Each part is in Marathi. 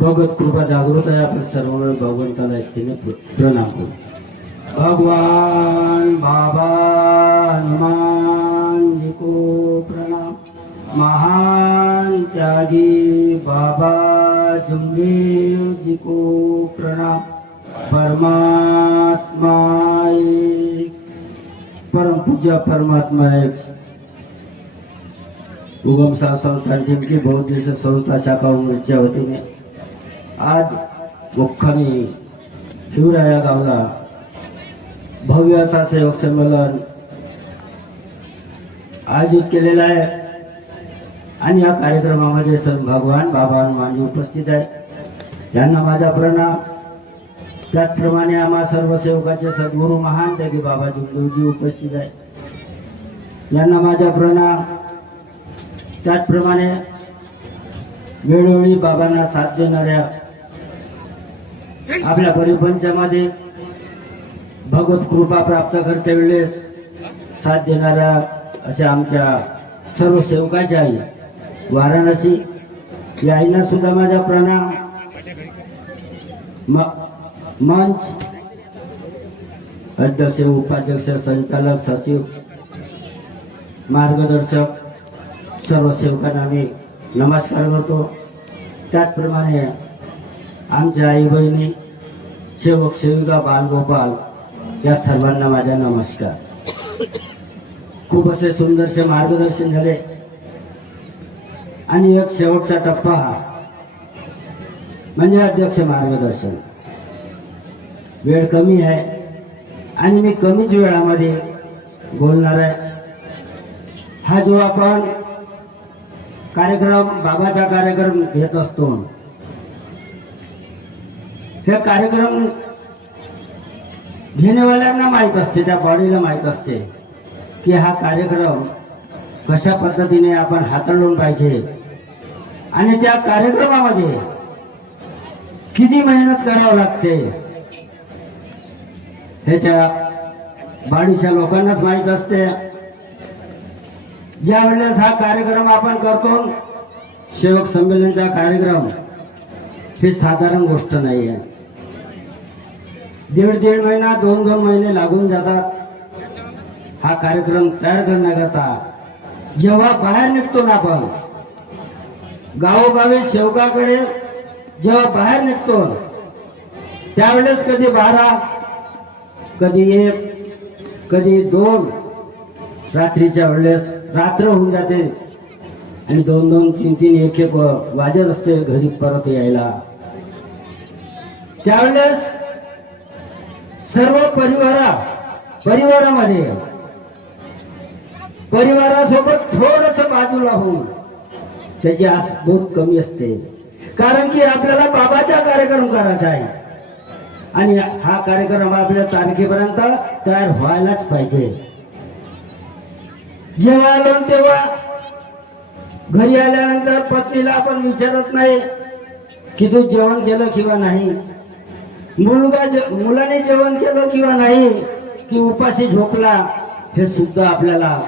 भगवत कृपा जागृत आहे. आपण सर्व भगवंताला एकटीने प्रणाम करू. भगवान बाबा हनुमान जी को प्रणाम. महान त्यागी बाबा जुम्बेर जी को प्रणाम. परमात्मा एक. परम पूज्य परमात्मा एक. उगम सा की बहुत बहुद्देश संस्था शाखा उमरच्या वतीने आज मुख्याने हिवरा या गावला भव्य असा सेवक संमेलन आयोजित केलेलं आहे. आणि या कार्यक्रमामध्ये सण भगवान बाबा माझे उपस्थित आहे. यांना माझा प्रणाम. त्याचप्रमाणे आम्हा सर्व सेवकाचे सद्गुरू महान त्यागी बाबा जुमदेवजी उपस्थित आहे. यांना माझा प्रणाम. त्याचप्रमाणे वेळोवेळी बाबांना साथ देणाऱ्या आपल्या परिपंचामध्ये भगवत कृपा प्राप्त करते वेळेस साथ देणाऱ्या अशा आमच्या सर्व सेवकाच्या आई वाराणसी या आईना सुद्धा माझा प्रणाम मंच अध्यक्ष उपाध्यक्ष संचालक सचिव मार्गदर्शक सर्व सेवकांना मी नमस्कार करतो. त्याचप्रमाणे आमच्या आई बहिणी सेवक सेविका बालगोपाल या सर्वांना माझा नमस्कार. खूप असे सुंदरसे मार्गदर्शन झाले. आणि एक शेवटचा टप्पा म्हणजे अध्यक्ष मार्गदर्शन. वेळ कमी आहे आणि मी कमीच वेळामध्ये बोलणार आहे. हा जो आपण कार्यक्रम बाबाचा कार्यक्रम घेत असतो हे कार्यक्रम घेण्यावाल्यांना माहीत असते त्या बॉडीला माहीत असते की हा कार्यक्रम कशा पद्धतीने आपण हाताळून पाहिजे आणि त्या कार्यक्रमामध्ये किती मेहनत करावं लागते हे त्या बाडीच्या लोकांनाच माहीत असते. ज्या वेळेस हा कार्यक्रम आपण करतो सेवक संमेलनचा कार्यक्रम ही साधारण गोष्ट नाही आहे दीड दीड महिना दोन दोन महिने लागून जातात. हा कार्यक्रम तयार करण्याकरता जेव्हा बाहेर निघतो ना आपण गावोगावी सेवकाकडे जेव्हा बाहेर निघतो त्यावेळेस कधी बारा कधी एक कधी दोन रात्रीच्या वेळेस रात्र होऊन जाते. आणि दोन दोन तीन तीन एक एक वाजत असते घरी परत यायला. त्यावेळेस सर्व परिवारा परिवारामध्ये परिवारासोबत थोडस बाजूला होऊन त्याची आस बहुत कमी असते. कारण की आपल्याला बाबाचा कार्यक्रम करायचा आहे. आणि हा कार्यक्रम आपल्या तारखेपर्यंत तयार व्हायलाच पाहिजे. जेव्हा आलो तेव्हा घरी आल्यानंतर पत्नीला आपण विचारत नाही की तू जेवण केलं किंवा नाही. मुलगा जे- मुलाने जेवण केलं किंवा नाही की उपाशी झोपला हे सुद्धा आपल्याला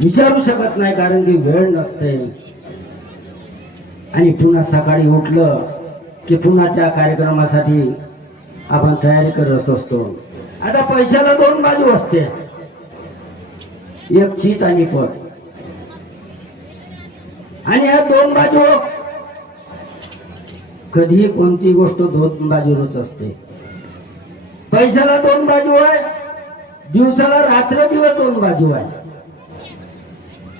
विचारू शकत नाही कारण की वेळ नसते. आणि पुन्हा सकाळी उठलं की पुन्हा त्या कार्यक्रमासाठी आपण तयारी करत असतो. आता पैशाला दोन बाजू असते. एक चित आणि पट आणि ह्या दोन बाजू कधीही कोणती गोष्ट दोन बाजूनच असते. पैशाला दोन बाजू आहे दिवसाला रात्र दिवस दोन बाजू आहे.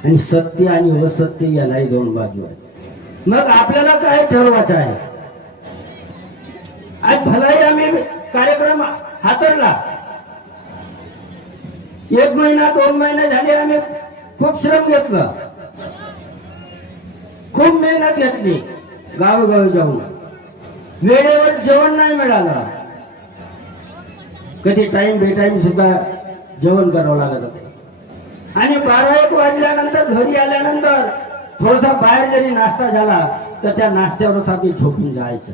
आणि सत्य आणि असत्य यालाही दोन बाजू आहे. मग आपल्याला काय ठरवायचं आहे? आज भलाही आम्ही कार्यक्रम हातरला. एक महिना दोन महिने झाले आम्ही खूप श्रम घेतलं. खूप मेहनत घेतली. गावोगावी जाऊन. वेळेवर जेवण नाही मिळालं. कधी टाइम बेटाईम सुद्धा जेवण करावं लागत होते. आणि बारा एक वाजल्यानंतर घरी आल्यानंतर थोडासा बाहेर जरी नाश्ता झाला तर त्या नाश्त्यावरच आम्ही झोपून जायचं.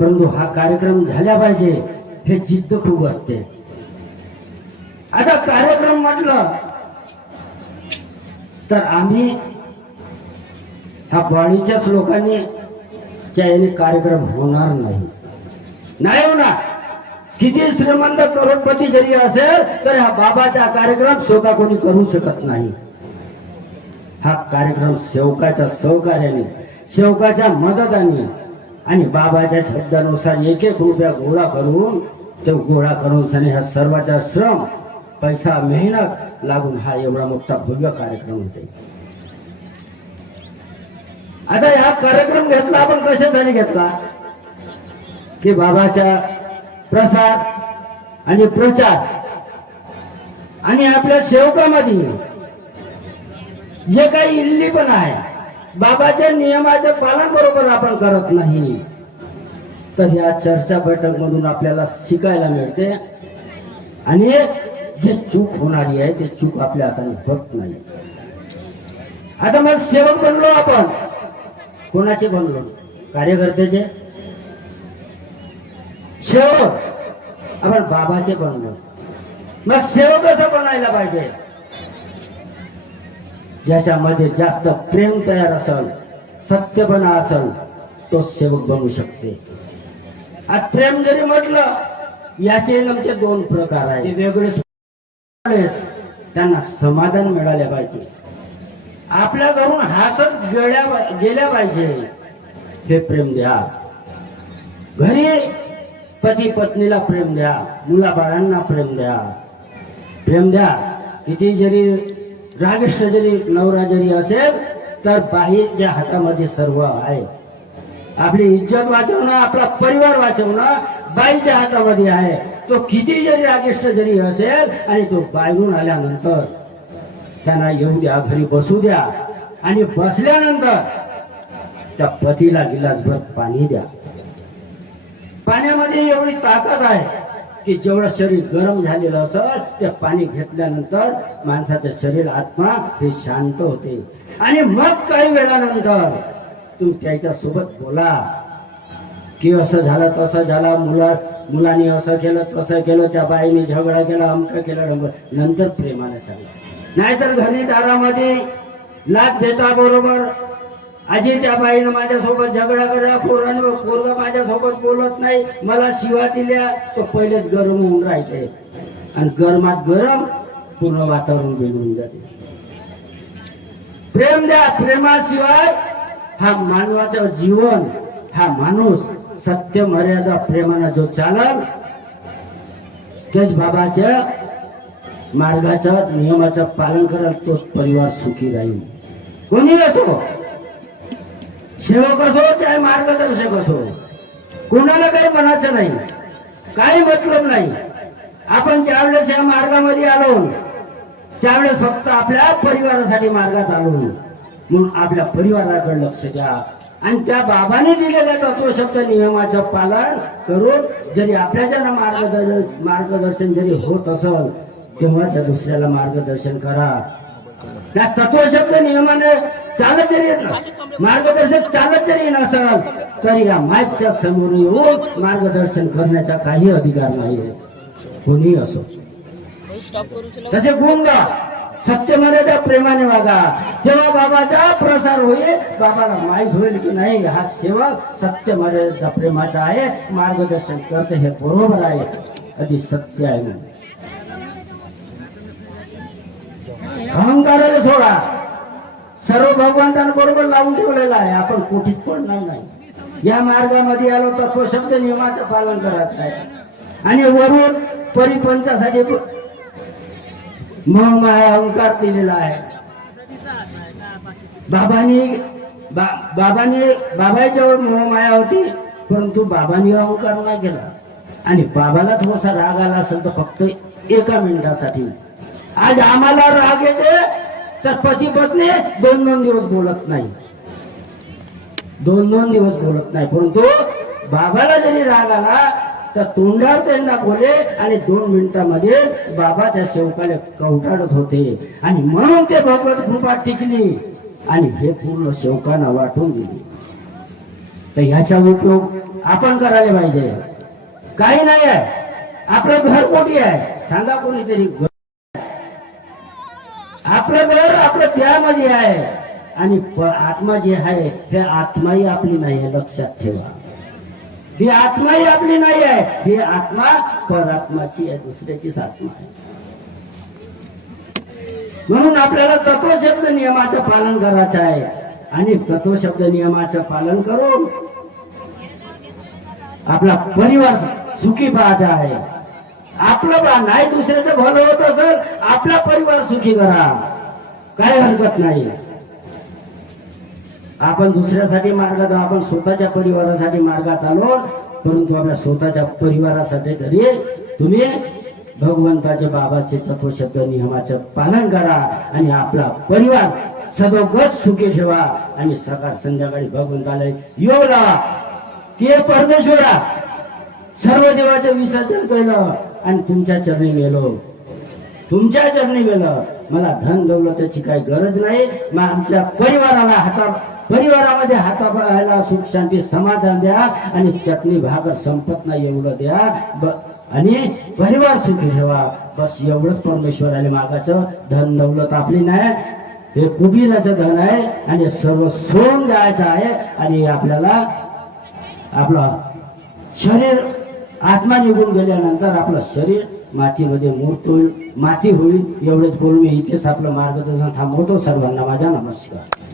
परंतु हा कार्यक्रम झाला पाहिजे हे जिद्द खूप असते. आता कार्यक्रम म्हटलं तर आम्ही ह्या बॉडीच्याच लोकांनी च्या याने कार्यक्रम होणार नाही. नाही होणार. किती श्रीमंत करोडपती जरी असेल तर ह्या बाबाचा कार्यक्रम स्वतः कोणी करू शकत नाही. हा कार्यक्रम सेवकाच्या सहकार्याने सेवकाच्या मदताने आणि बाबाच्या शब्दानुसार एक एक रुपया गोळा करून तो गोळा करून सने ह्या सर्वाचा श्रम पैसा मेहनत लागून हा एवढा मोठा भव्य कार्यक्रम होते आता हा कार्यक्रम घेतला आपण कशासाठी घेतला? की बाबाचा प्रसाद आणि प्रचार आणि आपल्या सेवकामध्ये जे काही इल्ली पण आहे बाबाच्या नियमाचे पालन बरोबर आपण करत नाही. तर या चर्चा बैठक मधून आपल्याला शिकायला मिळते. आणि जे चूक होणारी आहे ते चूक आपल्या हाताने होत नाही. आता मग सेवक बनलो आपण. कोणाचे बनलो कार्यकर्त्याचे? सेवक आपण बाबाचे बनलो मग सेवक कसं बनायला पाहिजे? ज्याच्यामध्ये जास्त प्रेम तयार असेल सत्यपणा असेल तो सेवक बनू शकते. आज प्रेम जरी म्हटलं याचे आमचे दोन प्रकार आहेत. वेगळे त्यांना समाधान मिळाले पाहिजे. आपल्या घरून हसत गेल्या गेल्या पाहिजे. हे प्रेम द्या. घरी पती पत्नीला प्रेम द्या. मुला बाळांना प्रेम द्या. प्रेम द्या. किती जरी रागिष्ट जरी नवरा जरी असेल तर बाईच्या हातामध्ये सर्व आहे. आपली इज्जत वाचवणं आपला परिवार वाचवणं बाईच्या हातामध्ये आहे तो किती जरी रागिष्ट जरी असेल आणि तो बाहेरून आल्यानंतर त्यांना येऊ द्या घरी बसू द्या आणि बसल्यानंतर त्या पतीला गिलासभर पाणी द्या. पाण्यामध्ये एवढी ताकद आहे की जेवढं शरीर गरम झालेलं असेल ते पाणी घेतल्यानंतर माणसाचं शरीर आत्मा हे शांत होते. आणि मग काही वेळानंतर तुम्ही त्याच्या सोबत बोला की असं झालं तसं झालं मुला मुलांनी असं केलं तसं केलं त्या बाईने झगडा केला अमकं केलं नंतर प्रेमाने सांगा. नाहीतर घरी दारामध्ये लाच देता बरोबर. आजी त्या बाईनं माझ्यासोबत झगडा करा पोरांवर पोरगा माझ्यासोबत बोलत नाही. मला शिवा दिल्या तो पहिलेच गरम होऊन राहायचे आणि गरमात गरम पूर्ण वातावरण बिघडून जाते. प्रेम द्या प्रेमाशिवाय हा मानवाचं जीवन हा माणूस सत्य मर्यादा प्रेमानं जो चालल तेच बाबाच्या मार्गाचं नियमाचं पालन करत तोच परिवार सुखी राहील. कोणी असो? सेवक असो चाहे मार्गदर्शक असो कोणाला काही म्हणायचं नाही काही मतलब नाही. आपण ज्यावेळेस या मार्गामध्ये आलो त्यावेळेस फक्त आपल्या परिवारासाठी मार्गात आलो. म्हणून आपल्या परिवाराकडे लक्ष द्या. आणि त्या बाबाने दिलेल्या तत्वशब्द नियमाचं पालन करून जरी आपल्याच्या मार्गदर्शन मार्गदर्शन जरी होत असेल तेव्हा त्या दुसऱ्याला मार्गदर्शन करा. त्या तत्वशब्द नियमाने चालत जरी मार्गदर्शन चालत जरी असाल तरी या माईकच्या समोर येऊन मार्गदर्शन करण्याचा काही अधिकार नाही कोणी असो. तसे गुण गा. सत्य मर्यादा प्रेमाने वागा. जेव्हा बाबाचा प्रसार होईल बाबाला माहीत होईल की नाही हा सेवक सत्य मर्यादा प्रेमाचा आहे. मार्गदर्शन करते हे बरोबर आहे. अति सत्य आहे म्हणून. अहंकाराला सोडा. सर्व भगवंतांबरोबर लावून ठेवलेला आहे. आपण कुठेच पडणार नाही. या मार्गामध्ये आलो तर तो शब्द नियमाचं पालन करायचं आहे. आणि वरून परिपंचासाठी मग माया अहंकार दिलेला आहे. बाबांनी बा, बाबांनी बाबाच्यावर मोह माया होती परंतु बाबांनी अहंकार नाही केला. आणि बाबाला थोडासा राग आला असेल तर फक्त एका मिनिटासाठी. आज आम्हाला राग येते तर पती पत्नी दोन दोन दिवस बोलत नाही. दोन दोन दिवस बोलत नाही. परंतु बाबाला जरी राग आला तर तोंडावर त्यांना बोले आणि दोन मिनिटामध्ये बाबा त्या सेवकाला कवटाळत होते. आणि म्हणून ते भगवत कृपा टिकली. आणि हे पूर्ण सेवकांना वाटून दिली. तर ह्याचा उपयोग आपण करायला पाहिजे. काही नाही आहे. आपलं घर कोठी आहे? सांगा कोणीतरी. घर आपलं घर आपलं त्यामध्ये आहे. आणि आत्मा जे आहे हे आत्माही आपली नाही आहे लक्षात ठेवा. ही आत्माही आपली नाही आहे. ही आत्मा परात्माची आहे दुसऱ्याचीच आत्मा आहे. म्हणून आपल्याला तत्वशब्द नियमाचं पालन करायचं आहे. आणि तत्वशब्द नियमाचं पालन करून आपला परिवार सुखी पाहता आहे. आपलं बा नाही दुसऱ्याचं भलं होत असेल आपला परिवार सुखी करा. काय हरकत नाही. आपण दुसऱ्यासाठी मार्गात आपण स्वतःच्या परिवारासाठी मार्गात आलो परंतु आपल्या स्वतःच्या परिवारासाठी तरी तुम्ही भगवंताचे बाबाचे तत्वशब्द नियमाचं पालन करा आणि आपला परिवार सदोगत सुखी ठेवा. आणि सकाळ संध्याकाळी भगवंताला योग लावा की परमेश्वरा सर्व देवाचं विसर्जन केलं. आणि तुमच्या चरणी गेलो. तुमच्या चरणी गेलं. मला धन दौलताची काही गरज नाही. मग आमच्या परिवाराला हाता परिवारामध्ये हातापायाला सुख शांती समाधान द्या आणि चटणी भाकर संपत नाही एवढं द्या. ब- आणि परिवार सुखी ठेवा. बस एवढंच परमेश्वराने मागाचं. धन दौलत आपली नाही. हे कुबीराचं धन आहे आणि सर्व सोडून द्यायचं आहे. आणि आपल्याला आपलं शरीर आत्मा निघून गेल्यानंतर आपलं शरीर मातीमध्ये मूर्त होईल. माती होईल एवढेच बोलून मी इथेच आपलं मार्गदर्शन थांबवतो. सर्वांना माझा नमस्कार.